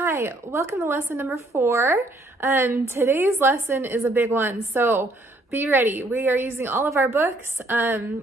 Hi, welcome to lesson number 4. Today's lesson is a big one, so be ready. We are using all of our books.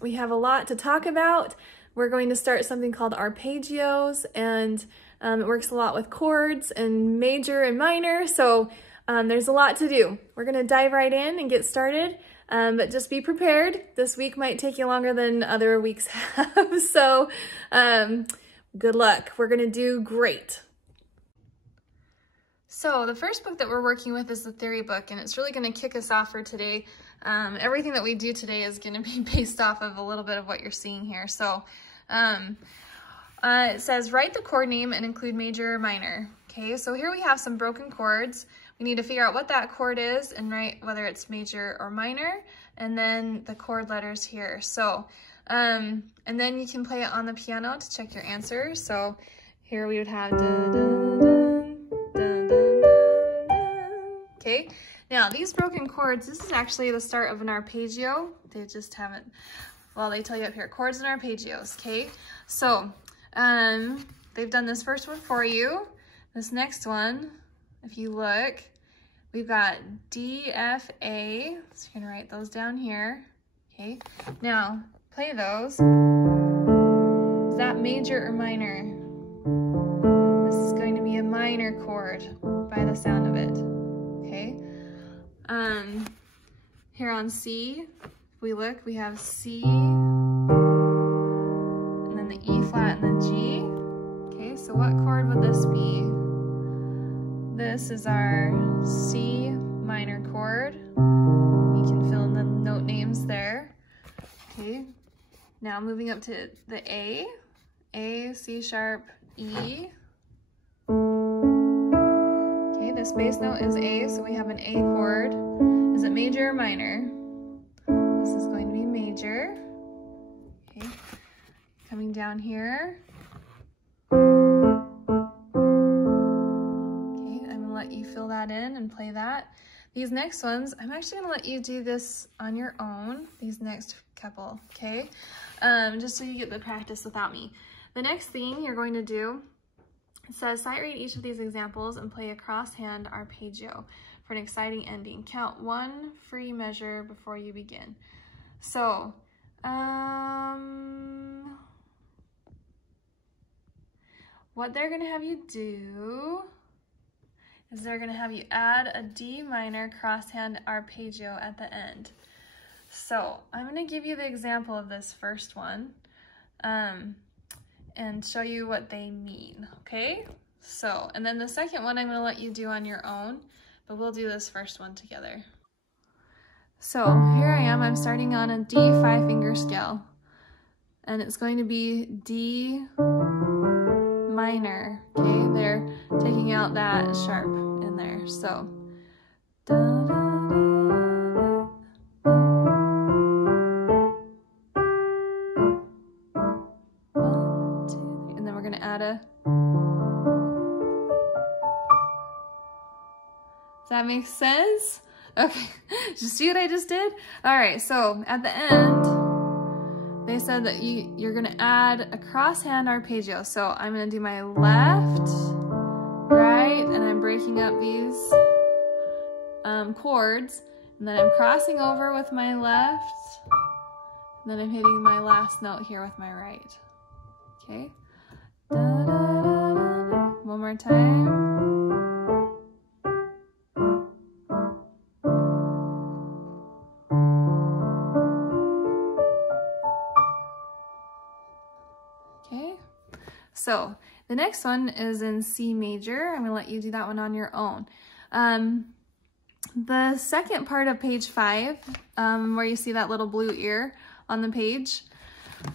We have a lot to talk about. We're going to start something called Arpeggios, and it works a lot with chords and major and minor, so there's a lot to do. We're going to dive right in and get started, but just be prepared. This week might take you longer than other weeks have, so good luck. We're going to do great. So the first book that we're working with is the theory book, and it's really going to kick us off for today. Everything that we do today is going to be based off of a little bit of what you're seeing here. So it says, write the chord name and include major or minor. Okay, so here we have some broken chords. We need to figure out what that chord is and write whether it's major or minor, and then the chord letters here. So, and then you can play it on the piano to check your answer. So here we would have dun, dun, dun. Okay, now these broken chords, this is actually the start of an arpeggio. They just haven't, well, they tell you up here, chords and arpeggios, okay? So, they've done this first one for you. This next one, if you look, we've got D, F, A, so you're gonna write those down here, okay? Now, play those. Is that major or minor? This is going to be a minor chord by the sound of it. Okay, here on C, if we look, we have C, and then the E flat and the G. Okay, so what chord would this be? This is our C minor chord. You can fill in the note names there. Okay, now moving up to the A, C sharp, E. This bass note is A, so we have an A chord. Is it major or minor? This is going to be major. Okay, coming down here. Okay, I'm gonna let you fill that in and play that. These next ones, I'm actually gonna let you do this on your own, these next couple, okay? Just so you get the practice without me. The next thing you're going to do, it says, sight read each of these examples and play a cross-hand arpeggio for an exciting ending. Count one free measure before you begin. So, what they're gonna have you do is they're gonna have you add a D minor cross-hand arpeggio at the end. So, I'm gonna give you the example of this first one. And show you what they mean, okay? So, and then the second one I'm gonna let you do on your own, but we'll do this first one together. So here I am, I'm starting on a D 5-finger scale, and it's going to be D minor, okay? They're taking out that sharp in there, so. Da, da, da. Add a, does that make sense? Okay, did you see what I just did? All right, so at the end, they said that you're gonna add a cross-hand arpeggio. So I'm gonna do my left, right, and I'm breaking up these chords, and then I'm crossing over with my left, and then I'm hitting my last note here with my right, okay? Da, da, da, da. One more time. Okay, so the next one is in C major. I'm gonna let you do that one on your own. The second part of page 5, where you see that little blue ear on the page,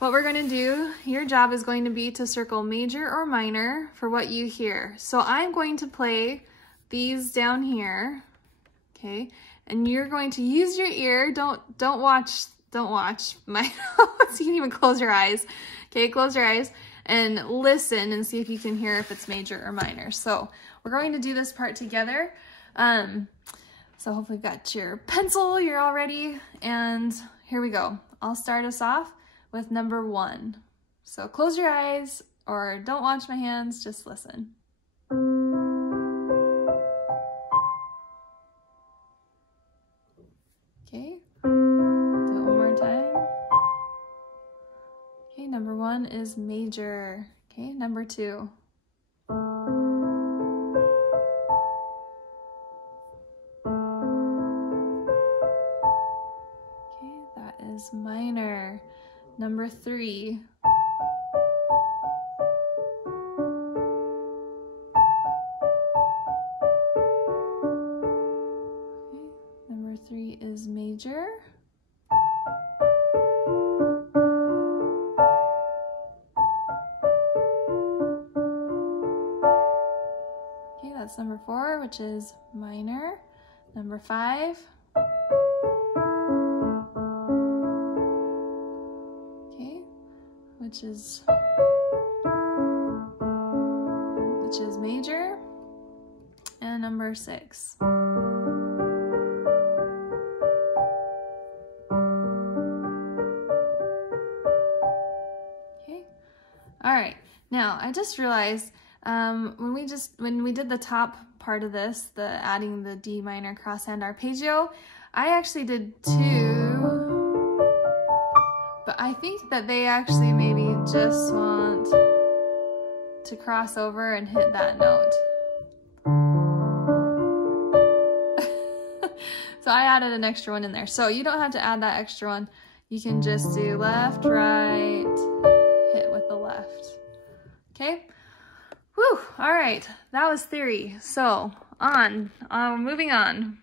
what we're going to do, your job is going to be to circle major or minor for what you hear. So I'm going to play these down here, okay? And you're going to use your ear. Don't watch my notes. You can even close your eyes. Okay, close your eyes and listen and see if you can hear if it's major or minor. So we're going to do this part together. So hopefully you've got your pencil, you're all ready, and here we go. I'll start us off with number 1. So close your eyes or don't watch my hands, just listen. is major. Okay, number 2. Okay, that is minor. Number 3. Okay, number 3 is major. Okay, that's number 4, which is minor. Number 5. Okay, which is major. And number 6. Okay. All right. Now, I just realized when we did the top part of this, the adding the D minor crosshand arpeggio, I actually did 2, but I think that they actually maybe just want to cross over and hit that note. So I added an extra one in there. So you don't have to add that extra one. You can just do left, right, hit with the left. Okay? Whew, all right, that was theory. So moving on.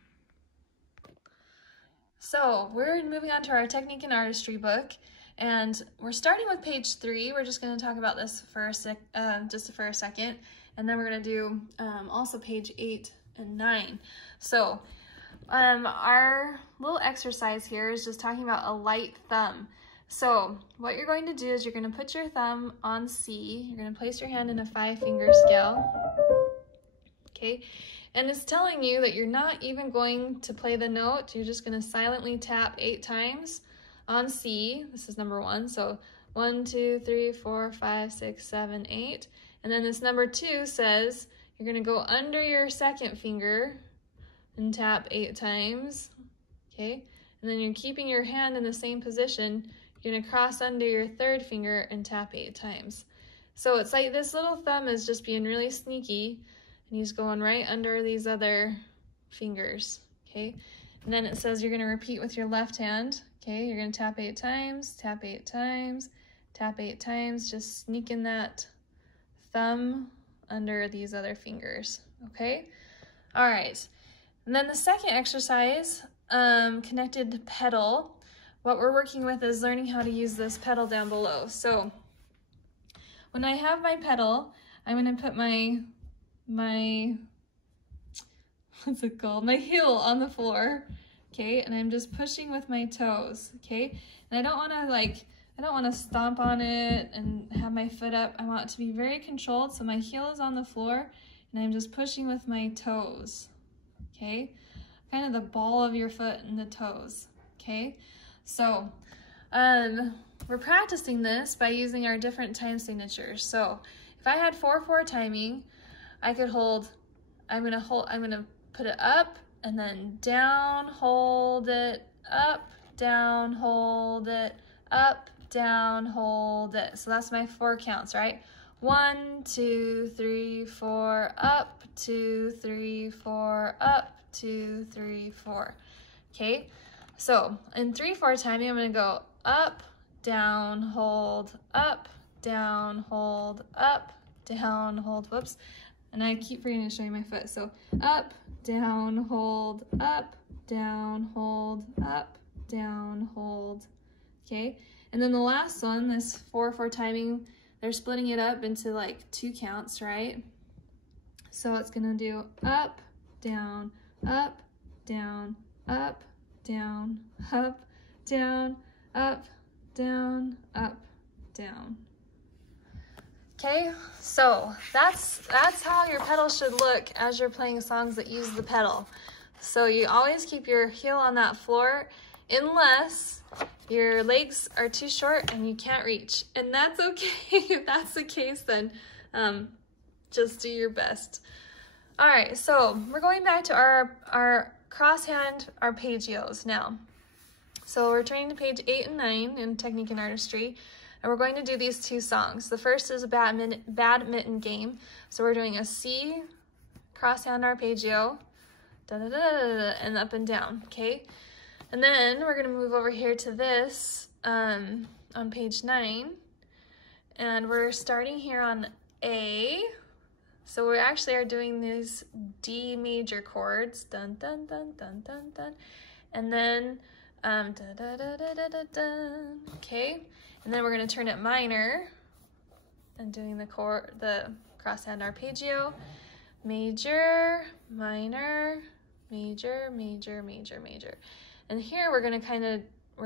So we're moving on to our Technique and Artistry book, and we're starting with page 3. We're just going to talk about this for a second, and then we're going to do also page 8 and 9. So our little exercise here is just talking about a light thumb. So what you're going to do is you're going to put your thumb on C. You're going to place your hand in a 5-finger scale. Okay, and it's telling you that you're not even going to play the note. You're just going to silently tap 8 times on C. This is number 1. So 1, 2, 3, 4, 5, 6, 7, 8. And then this number 2 says you're going to go under your 2nd finger and tap 8 times. Okay, and then you're keeping your hand in the same position. You're going to cross under your 3rd finger and tap 8 times. So it's like this little thumb is just being really sneaky, and he's going right under these other fingers. Okay, and then it says you're going to repeat with your left hand. Okay, you're going to tap 8 times, tap 8 times, tap 8 times, just sneaking that thumb under these other fingers. Okay, all right. And then the second exercise, connected pedal. What we're working with is learning how to use this pedal down below. So when I have my pedal, I'm going to put my what's it called? My heel on the floor. Okay, and I'm just pushing with my toes. Okay, and I don't want to stomp on it and have my foot up. I want it to be very controlled. So my heel is on the floor, and I'm just pushing with my toes. Okay, kind of the ball of your foot and the toes. Okay. So we're practicing this by using our different time signatures. So if I had 4/4 timing, I could hold, I'm gonna put it up and then down, hold it, up, down, hold it, up, down, hold it. So that's my 4 counts, right? 1, 2, 3, 4, up, 2, 3, 4, up, 2, 3, 4. Okay. So in 3/4 timing, I'm going to go up, down, hold, up, down, hold, up, down, hold, whoops. And I keep forgetting to show you my foot. So up, down, hold, up, down, hold, up, down, hold. Okay. And then the last one, this 4/4 timing, they're splitting it up into like 2 counts, right? So it's going to do up, down, up, down, up, down, up, down, up, down, up, down. Okay, so that's how your pedal should look as you're playing songs that use the pedal. So you always keep your heel on that floor unless your legs are too short and you can't reach. And that's okay. If that's the case, then just do your best. All right, so we're going back to our crosshand arpeggios now. So we're turning to page 8 and 9 in Technique and Artistry, And we're going to do these two songs. The first is a badminton game. So we're doing a C crosshand arpeggio, da da da da da, and up and down, okay? And then we're gonna move over here to this on page 9, and we're starting here on A. So we actually are doing these D major chords, dun dun dun dun dun dun, and then da da da da da da dun, okay? And then we're gonna turn it minor and doing the crosshand arpeggio, major, minor, major, major, major, major. And here we're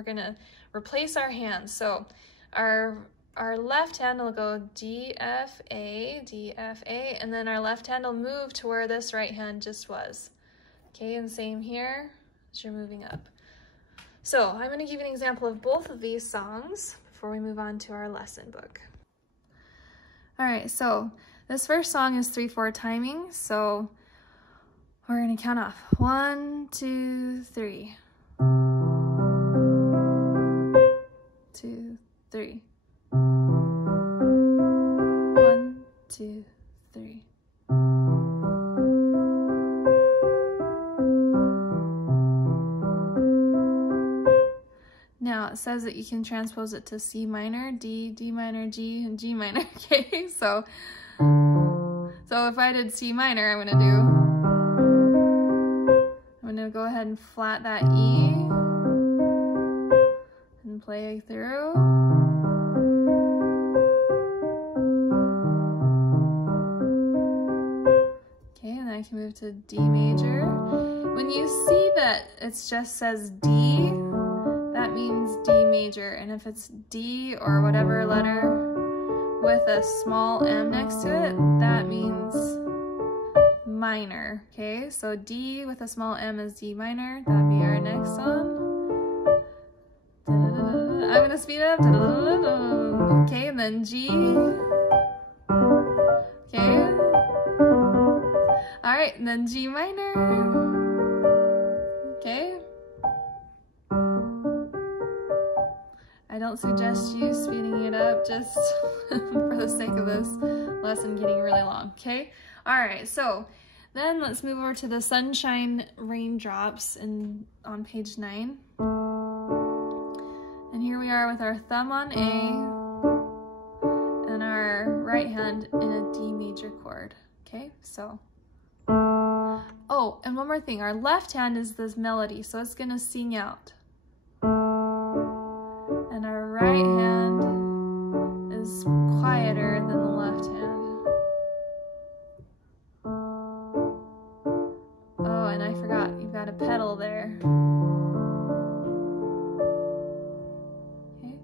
gonna replace our hands. So our left hand will go D, F, A, D, F, A, and then our left hand will move to where this right hand just was. Okay, and same here as you're moving up. So I'm gonna give you an example of both of these songs before we move on to our lesson book. All right, so this first song is 3/4 timing, so we're gonna count off 1, 2, 3. 2, 3. 1, 2, 3. Now it says that you can transpose it to C minor, D, D minor, G, and G minor. Okay, so if I did C minor, I'm gonna go ahead and flat that E and play through. Okay, and then I can move to D major. When you see that it just says D, that means D major, and if it's D or whatever letter with a small M next to it, that means minor. Okay, so D with a small M is D minor. That'd be our next song. I'm gonna speed it up. Okay, and then G. Okay. All right, and then G minor. Okay. I don't suggest you speeding it up just for the sake of this lesson getting really long, okay? All right, so then let's move over to the Sunshine Raindrops on page 9. And here we are with our thumb on A and our right hand in a D major chord, okay? So, oh, and one more thing, our left hand is this melody, so it's gonna sing out. And our right hand is quieter than the left hand. Oh, and I forgot, you've got a pedal there. Okay.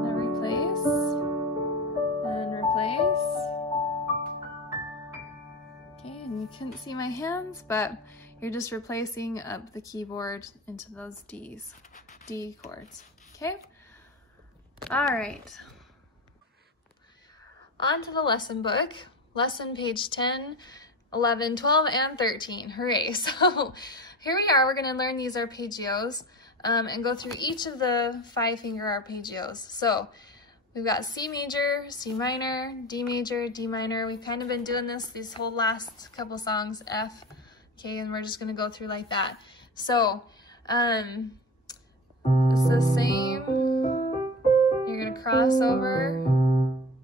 Now replace and replace. And you couldn't see my hands, but you're just replacing up the keyboard into those D chords, okay? All right. On to the lesson book. Lesson page 10, 11, 12, and 13. Hooray. So here we are. We're going to learn these arpeggios and go through each of the 5-finger arpeggios. So we've got C major, C minor, D major, D minor. We've kind of been doing this these whole last couple songs, F, okay, and we're just gonna go through like that. So, it's the same. You're gonna cross over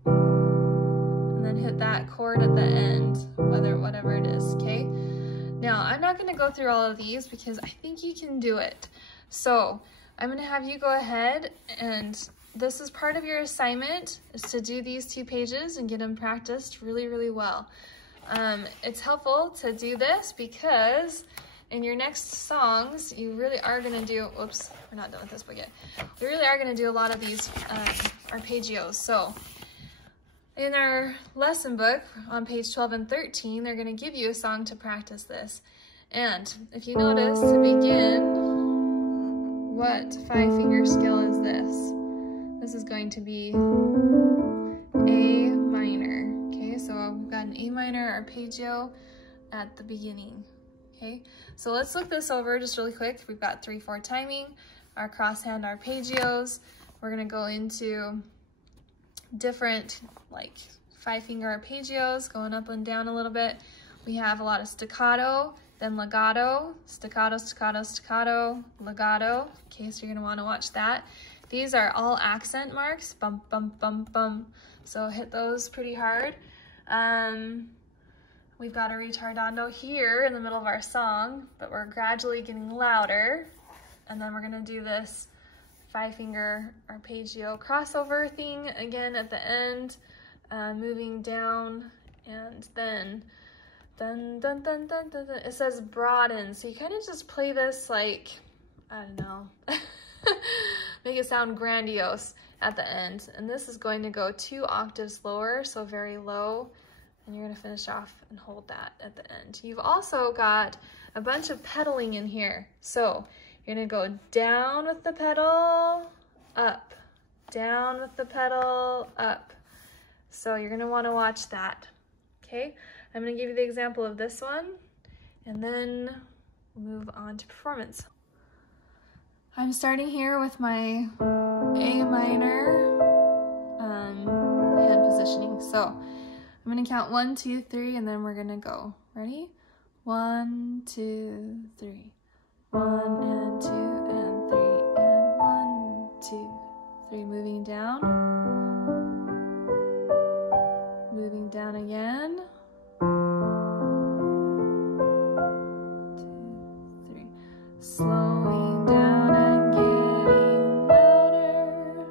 and then hit that chord at the end, whatever it is, okay? Now, I'm not gonna go through all of these because I think you can do it. So, I'm gonna have you go ahead, and this is part of your assignment, is to do these 2 pages and get them practiced really, really well. It's helpful to do this because in your next songs, you really are gonna do, whoops, we're not done with this book yet. We really are gonna do a lot of these arpeggios. So in our lesson book on page 12 and 13, they're gonna give you a song to practice this. And if you notice, to begin, what 5-finger scale is this? This is going to be A minor, okay? So we've got an A minor arpeggio at the beginning. Okay, so let's look this over just really quick. We've got 3/4 timing, our crosshand arpeggios. We're gonna go into different like 5-finger arpeggios, going up and down a little bit. We have a lot of staccato, then legato, staccato, staccato, staccato, legato. Okay, so you're gonna wanna watch that. These are all accent marks, bum, bum, bum, bum. So hit those pretty hard. We've got a ritardando here in the middle of our song, but we're gradually getting louder. And then we're gonna do this 5-finger arpeggio crossover thing again at the end, moving down, and then dun, dun, dun, dun, dun, dun. It says broaden, so you kind of just play this like, I don't know, make it sound grandiose at the end. And this is going to go 2 octaves lower, so very low. And you're gonna finish off and hold that at the end. You've also got a bunch of pedaling in here. So you're gonna go down with the pedal, up, down with the pedal, up. So you're gonna wanna watch that, okay? I'm gonna give you the example of this one, and then we'll move on to performance. I'm starting here with my A minor hand positioning. So I'm gonna count 1, 2, 3, and then we're gonna go. Ready? 1, 2, 3. 1 and 2 and 3 and 1, 2, 3. Moving down. Moving down again. 2, 3. Slowing down and getting louder.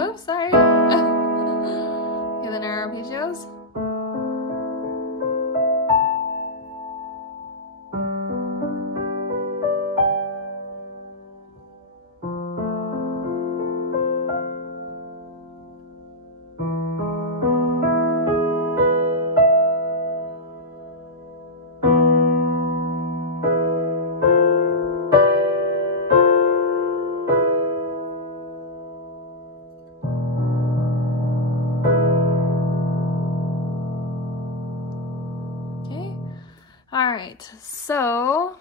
Oops, sorry. Okay, then our arpeggios. All right, so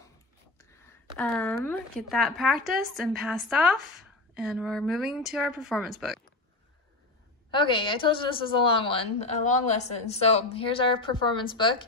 get that practiced and passed off, and we're moving to our performance book. Okay, I told you this was a long one, a long lesson. So here's our performance book.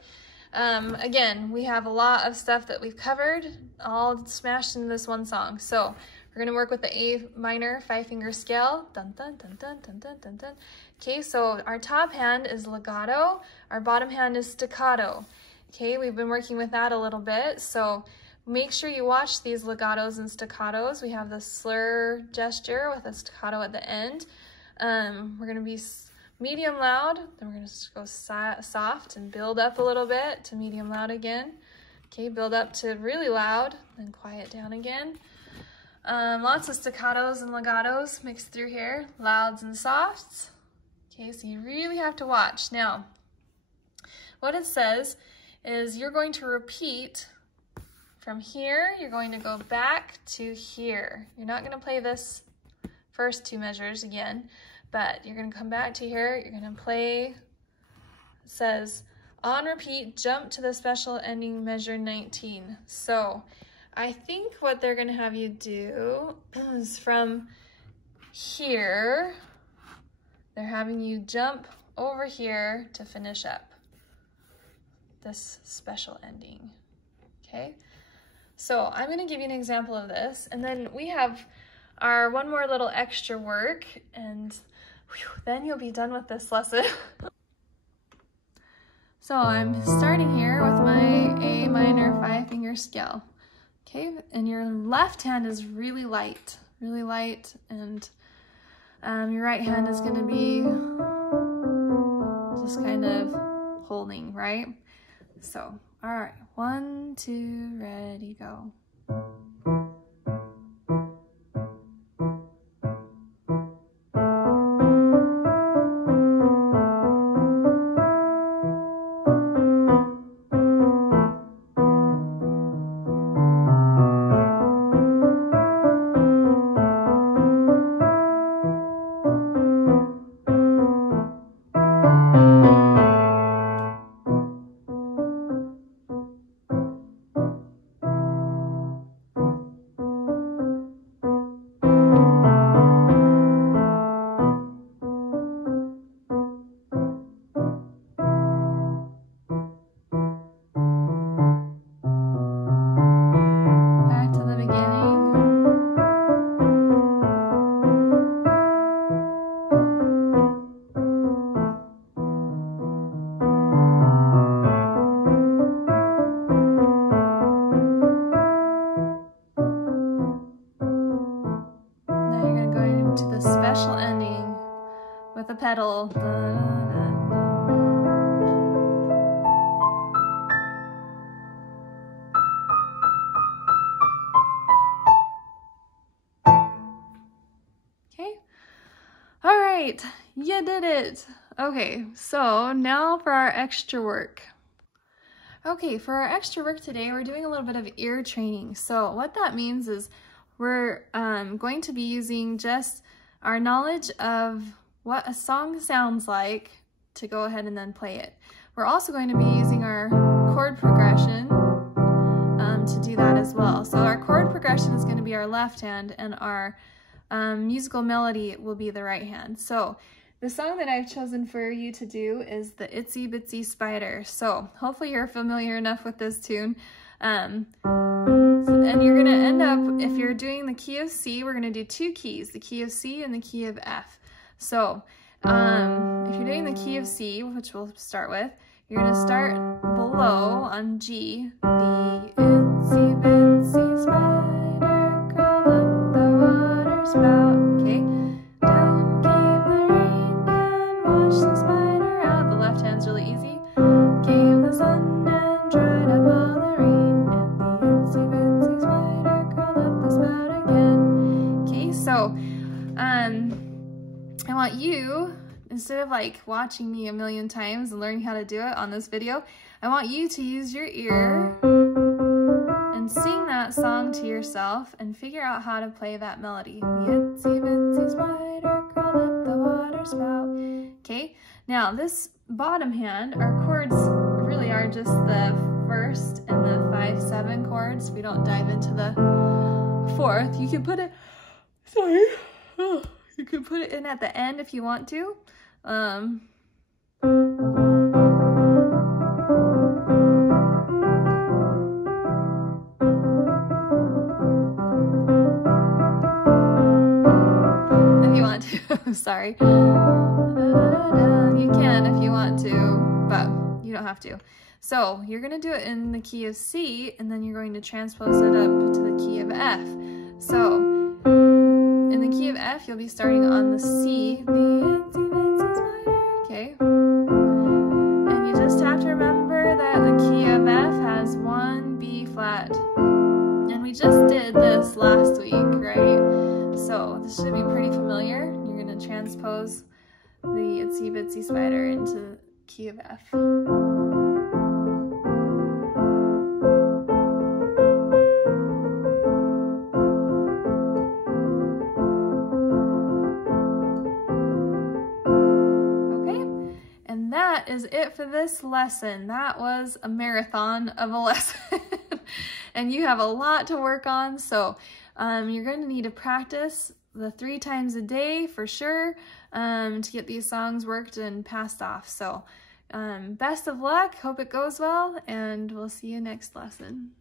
Again, we have a lot of stuff that we've covered, all smashed into this one song. So we're gonna work with the A minor 5-finger scale. Dun, dun, dun, dun, dun, dun, dun, dun. Okay, so our top hand is legato, our bottom hand is staccato. Okay, we've been working with that a little bit, so make sure you watch these legatos and staccatos. We have the slur gesture with a staccato at the end. We're gonna be medium loud, then we're gonna just go soft and build up a little bit to medium loud again. Okay, build up to really loud, then quiet down again. Lots of staccatos and legatos mixed through here, louds and softs. Okay, so you really have to watch. Now, what it says is you're going to repeat from here, you're going to go back to here. You're not gonna play this first 2 measures again, but you're gonna come back to here, you're gonna play, it says, on repeat, jump to the special ending measure 19. So I think what they're gonna have you do is from here, they're having you jump over here to finish up this special ending, okay? So I'm gonna give you an example of this, and then we have our one more little extra work, and then you'll be done with this lesson. So I'm starting here with my A minor 5-finger scale, okay? And your left hand is really light, and your right hand is gonna be just kind of holding, right? So, all right, 1, 2, ready, go. Special ending with a pedal. Okay. All right, you did it. Okay, so now for our extra work. Okay, for our extra work today, we're doing a little bit of ear training. So what that means is we're going to be using just our knowledge of what a song sounds like to go ahead and then play it. We're also going to be using our chord progression to do that as well. So our chord progression is going to be our left hand, and our musical melody will be the right hand. So the song that I've chosen for you to do is the Itsy Bitsy Spider. So hopefully you're familiar enough with this tune. And you're gonna end up, if you're doing the key of C, we're gonna do 2 keys, the key of C and the key of F. So if you're doing the key of C, which we'll start with, you're gonna start below on G, the itsy bitsy spider crawled up the water spout. Okay, down came the rain and washed the spider out. The left hand's really easy. Came the sun and dried up all the rain, and the itsy bitsy spider crawled up the spout again. Okay, so I want you, instead of like watching me a million times and learning how to do it on this video, I want you to use your ear and sing that song to yourself and figure out how to play that melody. The itsy bitsy spider crawled up the water spout. Okay, now this bottom hand, our chords really are just the first and the 5/7 chords. We don't dive into the fourth. You can put it, you can put it in at the end if you want to. If you want to, sorry. You can if you want to, but you don't have to. So you're going to do it in the key of C, and then you're going to transpose it up to the key of F. So in the key of F, you'll be starting on the C, the itsy bitsy spider, okay? And you just have to remember that the key of F has 1 B flat. And we just did this last week, right? So this should be pretty familiar. You're going to transpose the itsy bitsy spider into the key of F. That is it for this lesson. That was a marathon of a lesson. And you have a lot to work on, so you're going to need to practice the 3 times a day for sure to get these songs worked and passed off. So best of luck, hope it goes well, and we'll see you next lesson.